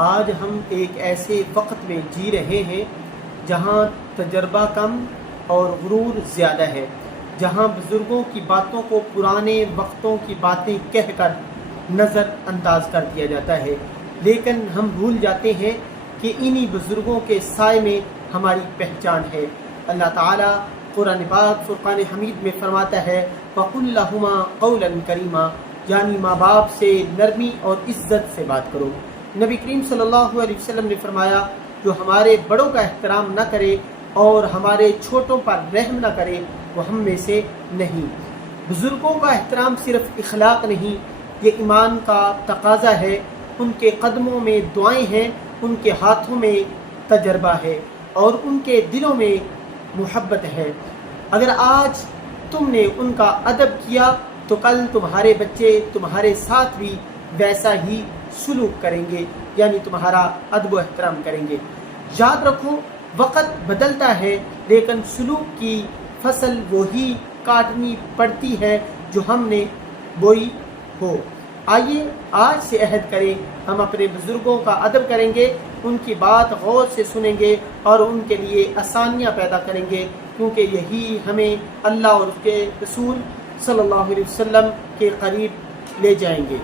آج ہم ایک ایسے وقت میں جی رہے ہیں جہاں تجربہ کم اور غرور زیادہ ہے، جہاں بزرگوں کی باتوں کو پرانے وقتوں کی باتیں کہہ کر نظر انداز کر دیا جاتا ہے، لیکن ہم بھول جاتے ہیں کہ انہی بزرگوں کے سائے میں ہماری پہچان ہے۔ اللہ تعالیٰ قرآن پاک فرقان حمید میں فرماتا ہے وَقُلْ لَهُمَا قَوْلًا كَرِيمًا، یعنی ماں باپ سے نرمی اور عزت سے بات کرو۔ نبی کریم صلی اللہ علیہ وسلم نے فرمایا جو ہمارے بڑوں کا احترام نہ کرے اور ہمارے چھوٹوں پر رحم نہ کرے وہ ہم میں سے نہیں۔ بزرگوں کا احترام صرف اخلاق نہیں، یہ ایمان کا تقاضا ہے۔ ان کے قدموں میں دعائیں ہیں، ان کے ہاتھوں میں تجربہ ہے اور ان کے دلوں میں محبت ہے۔ اگر آج تم نے ان کا ادب کیا تو کل تمہارے بچے تمہارے ساتھ بھی ویسا ہی سلوک کریں گے، یعنی تمہارا ادب و احترام کریں گے۔ یاد رکھو وقت بدلتا ہے لیکن سلوک کی فصل وہی کاٹنی پڑتی ہے جو ہم نے بوئی ہو۔ آئیے آج سے عہد کریں ہم اپنے بزرگوں کا ادب کریں گے، ان کی بات غور سے سنیں گے اور ان کے لیے آسانیاں پیدا کریں گے، کیونکہ یہی ہمیں اللہ اور اس کے رسول صلی اللہ علیہ وسلم کے قریب لے جائیں گے۔